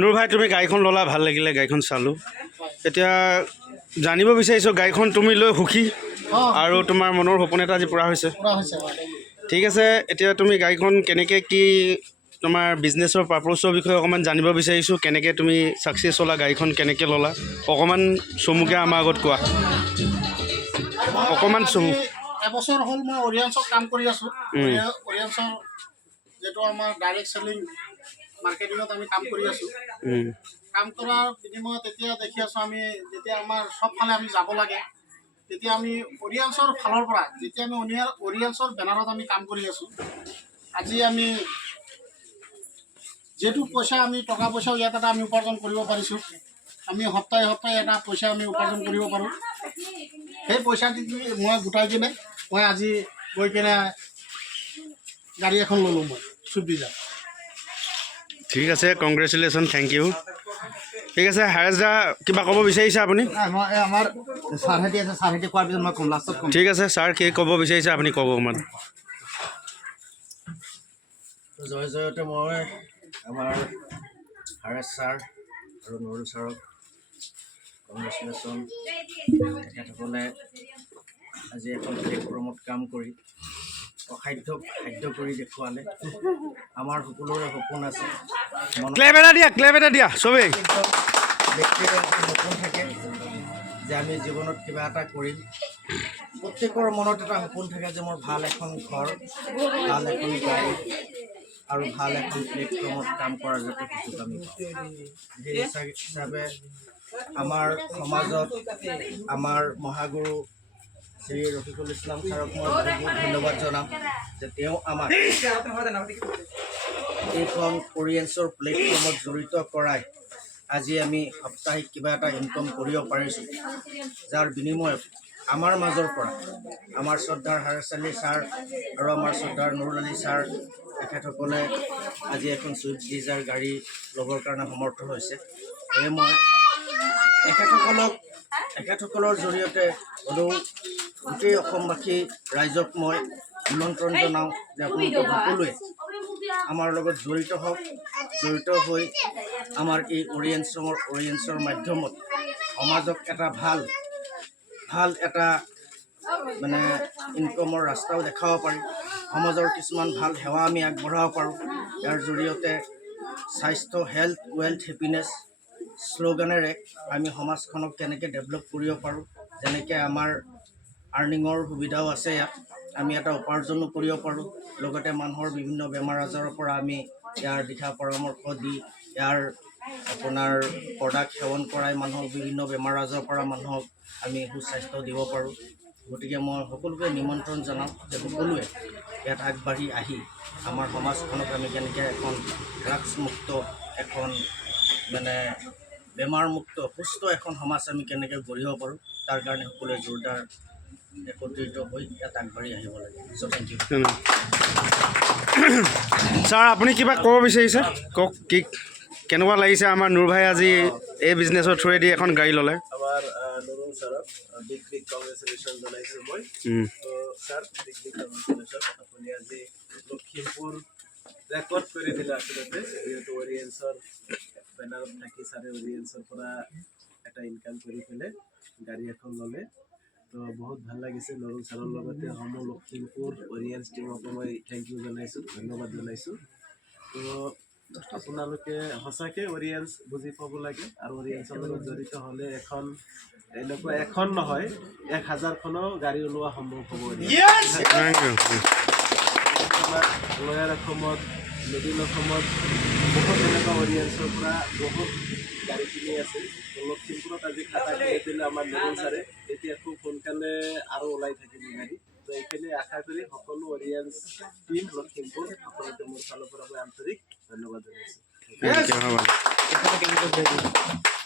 নুৰ ভাই তুমি গাড়ীখন ল'লা ভাল লাগিলে গাড়ীখন চালোঁ এতিয়া জানিব বিচাৰিছোঁ গাড়ীখন তুমি লৈ সুখী আৰু তোমাৰ মনৰ সপোন এটা আজি পূৰা হৈছে ঠিক আছে এতিয়া তুমি গাড়ীখন কেনেকৈ কি তোমাৰ বিজনেছৰ পাৰপ'জৰ বিষয়ে অকণমান জানিব বিচাৰিছোঁ কেনেকৈ তুমি ছাকচেছ হ'লা গাড়ীখন কেনেকৈ ল'লা অকণমান চমুকৈ আমাৰ আগত কোৱা অকণমান চমু এবছৰ হ'ল মই অৰিয়েন্সত কাম কৰি আছোঁ অৰিয়েন্সৰ যিটো আমাৰ ডাইৰেক্ট চেলিং মাৰ্কেটিঙত আমি কাম কৰি আছোঁ কাম কৰাৰ বিনিময়ত এতিয়া দেখি আছোঁ আমি যেতিয়া আমাৰ চবফালে আমি যাব লাগে তেতিয়া আমি অৰিয়েন্সৰ ফালৰ পৰা যেতিয়া আমি অৰিয়েন্সৰ বেনাৰত আমি কাম কৰি আছোঁ আজি আমি যিটো পইচা আমি টকা পইচাও ইয়াত এটা আমি উপাৰ্জন কৰিব পাৰিছোঁ আমি সপ্তাহে সপ্তাহে এটা পইচা আমি উপাৰ্জন কৰিব পাৰোঁ সেই পইচাটি মই গোটাই কিনে মই আজি গৈ কিনে গাড়ী এখন ল'লোঁ মই চুইফ্ট ডিজায়াৰ ঠিক আছে কংগ্ৰেচুলেশ্যন থেংক ইউ ঠিক আছে হাৰেছ দা কিবা ক'ব বিচাৰিছে আপুনি মই আমাৰ ছাৰহেঁতি আছে ছাৰহেঁতি কোৱাৰ পিছত মই ক'ম লাষ্টত ক'ম ঠিক আছে ছাৰ কি ক'ব বিচাৰিছে আপুনি ক'ব অকণমান জয় জয়তে মই আমাৰ হাৰেছ ছাৰ আৰু নুৰুল ছাৰক কংগ্ৰেচুলেশ্যন তেখেতসকলে আজি এখন প্লেটফৰ্মত কাম কৰি অসাধ্য খাদ্য কৰি দেখুৱালে আমাৰ সকলোৰে সপোন আছে ক্লেপ এটা দিয়া চবেই ব্যক্তিৰ সপোন থাকে যে আমি জীৱনত কিবা এটা কৰিম প্ৰত্যেকৰ মনত এটা সপোন থাকে যে মোৰ ভাল এখন ঘৰ ভাল এখন গাড়ী আৰু ভাল এখন প্লেটফৰ্মত কাম কৰাৰ যাতে সুযোগ আমি সেই হিচাপে আমাৰ সমাজত আমাৰ মহাগুৰু শ্ৰী ৰফিকুল ইছলাম ছাৰক মই বহুত বহুত ধন্যবাদ জনাম যে তেওঁ আমাক এইখন অৰিয়েন্সৰ প্লেটফৰ্মত জড়িত কৰাই আজি আমি সাপ্তাহিক কিবা এটা ইনকম কৰিব পাৰিছোঁ যাৰ বিনিময়ত আমাৰ মাজৰ পৰা আমাৰ শ্ৰদ্ধাৰ হাৰেছ আলী ছাৰ আৰু আমাৰ শ্ৰদ্ধাৰ নুৰুল আলী ছাৰ তেখেতসকলে আজি এখন চুইফ্ট ডিজায়াৰ গাড়ী ল'বৰ কাৰণে সমৰ্থ হৈছে সেয়ে মই তেখেতসকলৰ জৰিয়তে হ'লেও গোটেই অসমবাসী ৰাইজক মই নিমন্ত্ৰণ জনাওঁ যে আপোনালোকে সকলোৱে আমাৰ লগত জড়িত হওক জড়িত হৈ আমাৰ এই অৰিয়েন্সৰ মাধ্যমত সমাজক এটা ভাল এটা মানে ইনকমৰ ৰাস্তাও দেখাব পাৰি সমাজৰ কিছুমান ভাল সেৱা আমি আগবঢ়াব পাৰোঁ ইয়াৰ জৰিয়তে স্বাস্থ্য হেল্থ ৱেল্থ হেপিনেছ শ্লোগানেৰে আমি সমাজখনক কেনেকৈ ডেভেলপ কৰিব পাৰোঁ যেনেকৈ আমাৰ আৰ্নিঙৰ সুবিধাও আছে ইয়াত আমি এটা উপাৰ্জনো কৰিব পাৰোঁ লগতে মানুহৰ বিভিন্ন বেমাৰ আজাৰৰ পৰা আমি ইয়াৰ দিশা পৰামৰ্শ দি ইয়াৰ আপোনাৰ প্ৰডাক্ট সেৱন কৰাই মানুহক বিভিন্ন বেমাৰ আজাৰৰ পৰা মানুহক আমি সুস্বাস্থ্য দিব পাৰোঁ গতিকে মই সকলোকে নিমন্ত্ৰণ জনাওঁ যে সকলোৱে ইয়াত আগবাঢ়ি আহি আমাৰ সমাজখনক আমি কেনেকৈ এখন ড্ৰাগছমুক্ত এখন মানে বেমাৰমুক্ত সুস্থ এখন সমাজ আমি কেনেকৈ গঢ়িব পাৰোঁ তাৰ কাৰণে সকলোৱে জোৰদাৰ একত্ৰিত হৈ ইয়াত আগবাঢ়ি আহিব লাগে চ' থেংক ইউ ছাৰ আপুনি কিবা ক'ব বিচাৰিছে কওক কি কেনেকুৱা লাগিছে আমাৰ নুৰ ভাই আজি এই বিজনেছৰ থ্ৰুৱেদি এখন গাড়ী ল'লে আমাৰ নুৰুল ছাৰক বিগ কংগ্ৰেচুলেশ্যন জনাইছোঁ মই ছাৰ বিগ কংগ্ৰেচুলেশ্যন আপুনি আজি লখিমপুৰ ৰেকৰ্ড কৰি দিলে আচলতে যিহেতু অৰিয়েন্সৰ বেনাৰত থাকি ছাৰে অৰিয়েন্সৰ পৰা এটা ইনকাম কৰি পেলাই গাড়ী এখন ল'লে তো বহুত ভাল লাগিছে নুৰুল ছাৰৰ লগতে সমূহ লখিমপুৰ অৰিয়েন্স টিমকো মই থেংক ইউ জনাইছোঁ ধন্যবাদ জনাইছোঁ তো আপোনালোকে সঁচাকৈ অৰিয়েন্স বুজি পাব লাগে আৰু অৰিয়েন্সৰ লগত জড়িত হ'লে এনেকুৱা এখন নহয় 1000খনো গাড়ী ওলোৱা সম্ভৱ হ'ব আমাৰ লয়াৰ অসমত মিডিল অসমত বহুত এনেকুৱা অৰিয়েন্সৰ পৰা বহুত গাড়ী কিনি আছে লখিমপুৰত আজি খাটা কৰি দিলে আমাৰ নুৰুল ছাৰে এতিয়া খুব সোনকালে আৰু ওলাই থাকিব গাড়ী তো এইখিনি আশা কৰি সকলো অৰিয়েন্স টিম লখিমপুৰ সকলোকে মোৰ ফালৰ পৰা মই আন্তৰিক ধন্যবাদ জনাইছোঁ